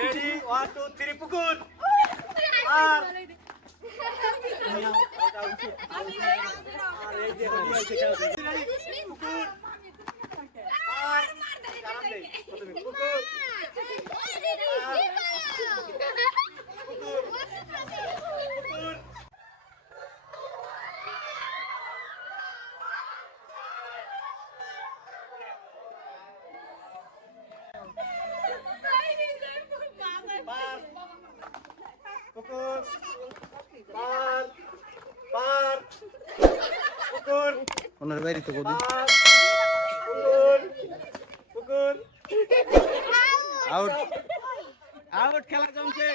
Ready 1 2 3 পুকুর ওনার বাড়ি তো বলি আউট আউট খেলা জমছে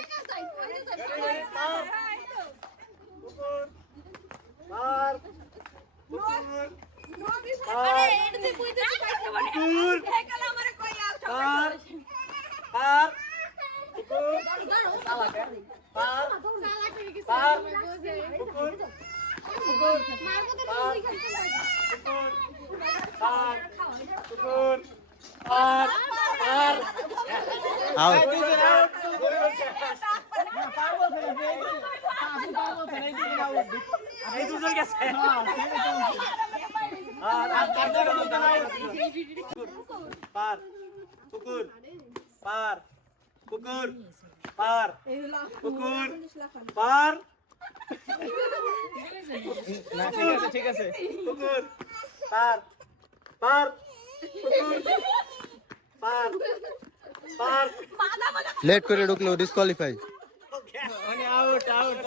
ঠিক আছে পুকুর পার পার পুকুর পার পার লেট করে ঢুকলো ডিসকোয়ালিফাই মানে আউট আউট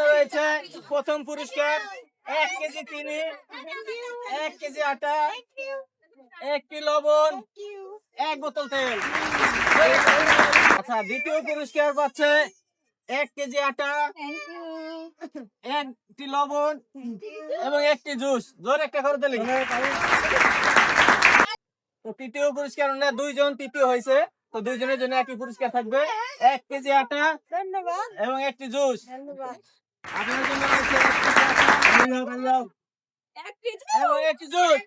রয়েছে প্রথম পুরস্কার 1 কেজি চিনি 1 কেজি আটা 1 কিলো লবণ 1 বোতল তেল। আচ্ছা দ্বিতীয় পুরস্কার পাচ্ছে 1 কেজি আটা 1টি লবণ এবং 1টি জুস। জোরে একটা করে দিলি। তো তৃতীয় পুরস্কার না দুইজন তৃতীয় হয়েছে, তো দুইজনের জন্য একই পুরস্কার থাকবে 1 কেজি আটা ধন্যবাদ এবং 1টি জুস ধন্যবাদ। আপনার জন্য আছে 1 কেজি আটা 1 কেজি এবং 1টি জুস।